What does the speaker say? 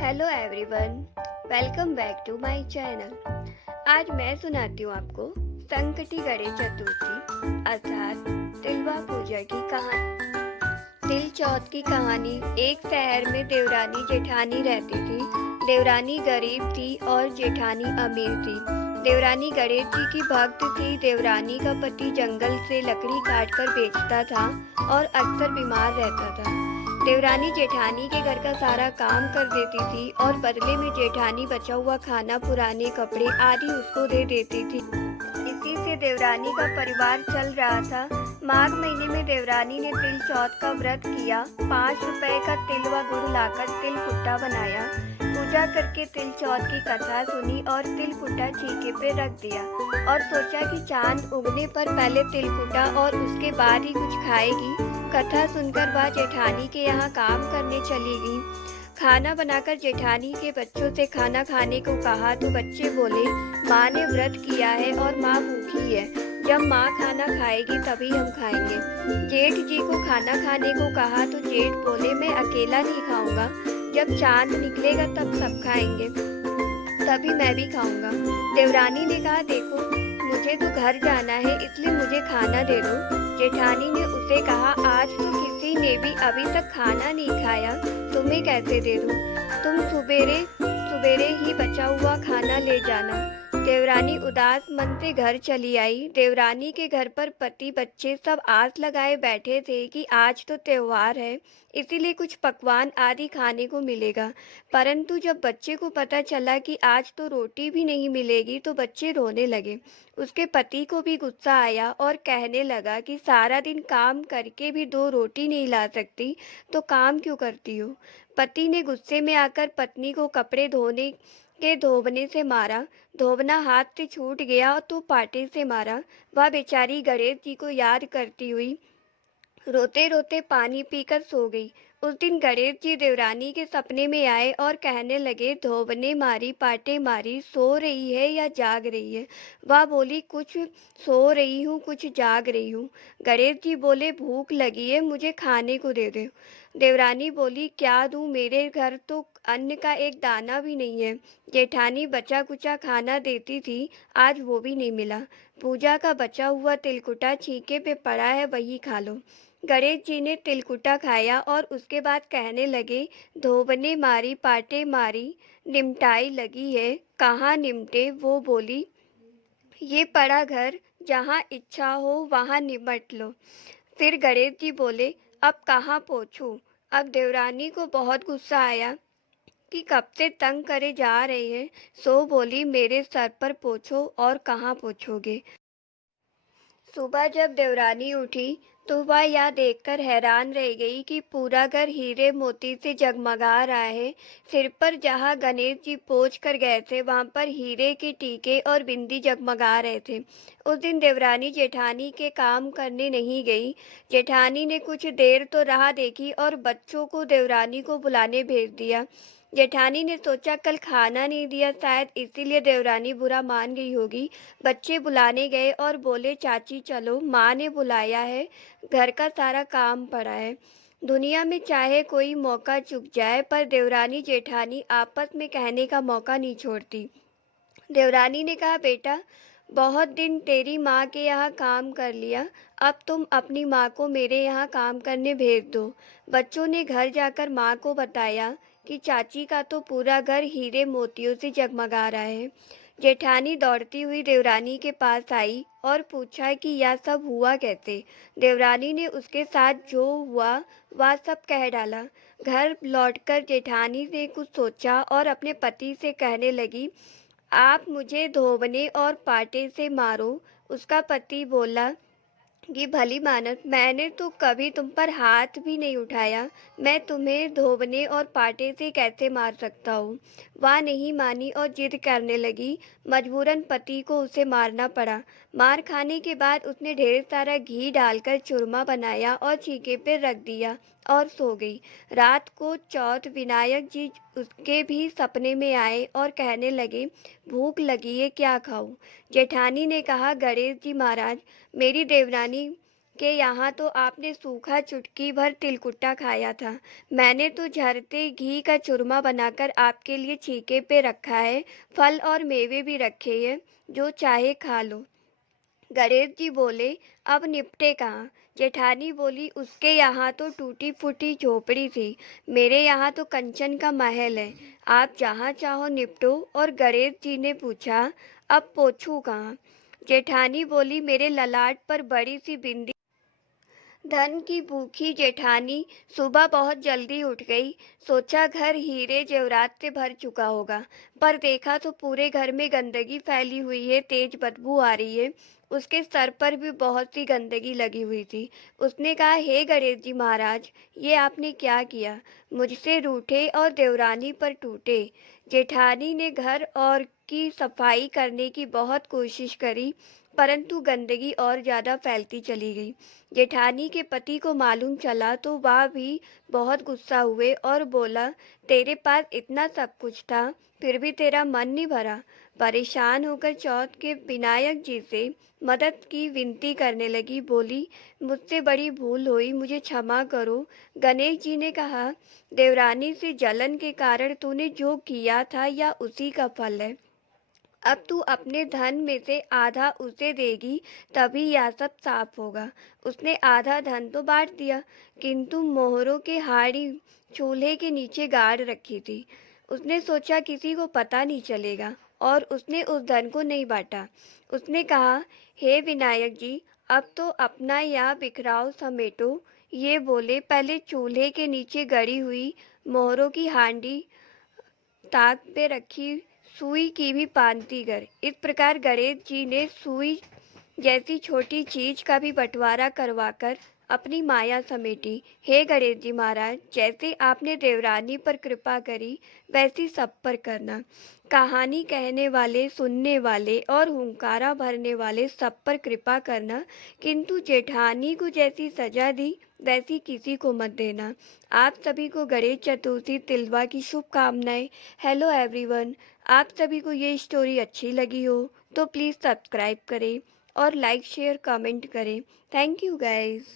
Hello everyone, welcome back to my channel. आज मैं सुनाती हूँ आपको संकटी गणेश चतुर्थी अर्थात तिलवा पूजा की कहानी। तिल चौथ की कहानी। एक शहर में देवरानी जेठानी रहती थी। देवरानी गरीब थी और जेठानी अमीर थी। देवरानी गणेश जी की भक्त थी। देवरानी का पति जंगल से लकड़ी काट कर बेचता था और अक्सर बीमार रहता था। देवरानी जेठानी के घर का सारा काम कर देती थी और बदले में जेठानी बचा हुआ खाना, पुराने कपड़े आदि उसको दे देती थी। इसी से देवरानी का परिवार चल रहा था। माघ महीने में देवरानी ने तिल चौथ का व्रत किया। 5 रुपए का तिल व गुड़ लाकर तिल कुट्टा बनाया। पूजा करके तिल चौथ की कथा सुनी और तिल कुट्टा चीखे पे रख दिया और सोचा कि चांद उगने पर पहले तिल कुट्टा और उसके बाद ही कुछ खाएगी। कथा सुनकर वह जेठानी के यहाँ काम करने चली गई। खाना बनाकर जेठानी के बच्चों से खाना खाने को कहा तो बच्चे बोले, माँ ने व्रत किया है और माँ भूखी है। जब माँ खाना खाएगी तभी हम खाएंगे। जेठ जी को खाना खाने को कहा तो जेठ बोले, मैं अकेला नहीं खाऊंगा। जब चांद निकलेगा तब सब खाएंगे, तभी मैं भी खाऊंगा। देवरानी ने कहा, देखो मुझे तो घर जाना है, इसलिए मुझे खाना दे दो। जेठानी ने उसे कहा, आज तो किसी ने भी अभी तक खाना नहीं खाया, तुम्हें कैसे दे दूं? तुम सुबेरे सुबेरे ही बचा हुआ खाना ले जाना। देवरानी उदास मन से घर चली आई। देवरानी के घर पर पति बच्चे सब आस लगाए बैठे थे कि आज तो त्योहार है, इसीलिए कुछ पकवान आदि खाने को मिलेगा। परंतु जब बच्चे को पता चला कि आज तो रोटी भी नहीं मिलेगी तो बच्चे रोने लगे। उसके पति को भी गुस्सा आया और कहने लगा कि सारा दिन काम करके भी 2 रोटी नहीं ला सकती तो काम क्यों करती हो। पति ने गुस्से में आकर पत्नी को कपड़े धोने के धोबने से मारा। धोबना हाथ से छूट गया तो पाटे से मारा। वह बेचारी गणेश जी को याद करती हुई रोते रोते पानी पीकर सो गई। उस दिन गणेश जी देवरानी के सपने में आए और कहने लगे, धोबने मारी पाटे मारी, सो रही है या जाग रही है? वह बोली, कुछ सो रही हूँ कुछ जाग रही हूँ। गणेश जी बोले, भूख लगी है, मुझे खाने को दे दो। देवरानी बोली, क्या दूँ, मेरे घर तो अन्न का एक दाना भी नहीं है। जेठानी बचा कुचा खाना देती थी, आज वो भी नहीं मिला। पूजा का बचा हुआ तिलकुटा छीके पे पड़ा है, वही खा लो। गणेश जी ने तिलकुटा खाया और उसके बाद कहने लगे, धोबने मारी पाटे मारी, निमटाई लगी है, कहाँ निमटे? वो बोली, ये पड़ा घर, जहाँ इच्छा हो वहाँ निमट लो। फिर गणेश जी बोले, अब कहाँ पहुँचूं? अब देवरानी को बहुत गुस्सा आया कि कब से तंग करे जा रहे हैं। सो बोली, मेरे सर पर पोंछो। और कहाँ पोंछोगे? सुबह जब देवरानी उठी तो वह यह देखकर हैरान रह गई कि पूरा घर हीरे मोती से जगमगा रहा है। सिर पर जहाँ गणेश जी पोंछ कर गए थे वहाँ पर हीरे के टीके और बिंदी जगमगा रहे थे। उस दिन देवरानी जेठानी के काम करने नहीं गई। जेठानी ने कुछ देर तो राह देखी और बच्चों को देवरानी को बुलाने भेज दिया। जेठानी ने सोचा, कल खाना नहीं दिया, शायद इसीलिए देवरानी बुरा मान गई होगी। बच्चे बुलाने गए और बोले, चाची चलो, माँ ने बुलाया है, घर का सारा काम पड़ा है। दुनिया में चाहे कोई मौका चुक जाए पर देवरानी जेठानी आपस में कहने का मौका नहीं छोड़ती। देवरानी ने कहा, बेटा बहुत दिन तेरी माँ के यहाँ काम कर लिया, अब तुम अपनी माँ को मेरे यहाँ काम करने भेज दो। बच्चों ने घर जाकर माँ को बताया कि चाची का तो पूरा घर हीरे मोतियों से जगमगा रहा है। जेठानी दौड़ती हुई देवरानी के पास आई और पूछा कि यह सब हुआ कैसे। देवरानी ने उसके साथ जो हुआ वह सब कह डाला। घर लौटकर जेठानी ने कुछ सोचा और अपने पति से कहने लगी, आप मुझे धोबने और पाटे से मारो। उसका पति बोला कि भली मानस, मैंने तो कभी तुम पर हाथ भी नहीं उठाया, मैं तुम्हें धोबने और पाटे से कैसे मार सकता हूँ। वह नहीं मानी और जिद करने लगी। मजबूरन पति को उसे मारना पड़ा। मार खाने के बाद उसने ढेर सारा घी डालकर चूरमा बनाया और छीके पे रख दिया और सो गई। रात को चौथ विनायक जी उसके भी सपने में आए और कहने लगे, भूख लगी है, क्या खाऊं? जेठानी ने कहा, गणेश जी महाराज, मेरी देवरानी कि यहाँ तो आपने सूखा चुटकी भर तिलकुट्टा खाया था। मैंने तो झरते घी का चूरमा बनाकर आपके लिए छीके पे रखा है। फल और मेवे भी रखे हैं, जो चाहे खा लो। गणेश जी बोले, अब निपटे कहाँ? जेठानी बोली, उसके यहाँ तो टूटी फूटी झोपड़ी थी, मेरे यहाँ तो कंचन का महल है। आप जहाँ चाहो निपटो। और गणेश जी ने पूछा, अब पोछूं कहाँ? जेठानी बोली, मेरे ललाट पर बड़ी सी बिंदी। धन की भूखी जेठानी सुबह बहुत जल्दी उठ गई। सोचा घर हीरे जेवरात से भर चुका होगा, पर देखा तो पूरे घर में गंदगी फैली हुई है, तेज बदबू आ रही है। उसके सर पर भी बहुत सी गंदगी लगी हुई थी। उसने कहा, हे गणेश जी महाराज, ये आपने क्या किया? मुझसे रूठे और देवरानी पर टूटे। जेठानी ने घर और की सफाई करने की बहुत कोशिश करी, परंतु गंदगी और ज़्यादा फैलती चली गई। जेठानी के पति को मालूम चला तो वह भी बहुत गुस्सा हुए और बोला, तेरे पास इतना सब कुछ था, फिर भी तेरा मन नहीं भरा। परेशान होकर चौथ के विनायक जी से मदद की विनती करने लगी। बोली, मुझसे बड़ी भूल हुई, मुझे क्षमा करो। गणेश जी ने कहा, देवरानी से जलन के कारण तूने जो किया था या उसी का फल है। अब तू अपने धन में से आधा उसे देगी, तभी यह सब साफ होगा। उसने आधा धन तो बांट दिया, किंतु मोहरों के हाड़ी चूल्हे के नीचे गाड़ रखी थी। उसने सोचा किसी को पता नहीं चलेगा, और उसने उस धन को नहीं बांटा। उसने कहा, हे विनायक जी, अब तो अपना यह बिखराव समेटो। ये बोले, पहले चूल्हे के नीचे गड़ी हुई मोहरों की हांडी ताक पे रखी सुई की भी पानती कर। इस प्रकार गणेश जी ने सुई जैसी छोटी चीज का भी बंटवारा करवाकर अपनी माया समेटी। हे गणेश जी महाराज, जैसे आपने देवरानी पर कृपा करी, वैसी सब पर करना। कहानी कहने वाले, सुनने वाले और हुंकारा भरने वाले सब पर कृपा करना, किंतु जेठानी को जैसी सजा दी, वैसी किसी को मत देना। आप सभी को गणेश चतुर्थी तिलवा की शुभकामनाएं। हेलो एवरीवन, आप सभी को ये स्टोरी अच्छी लगी हो तो प्लीज़ सब्सक्राइब करें और लाइक शेयर कमेंट करें। Thank you guys.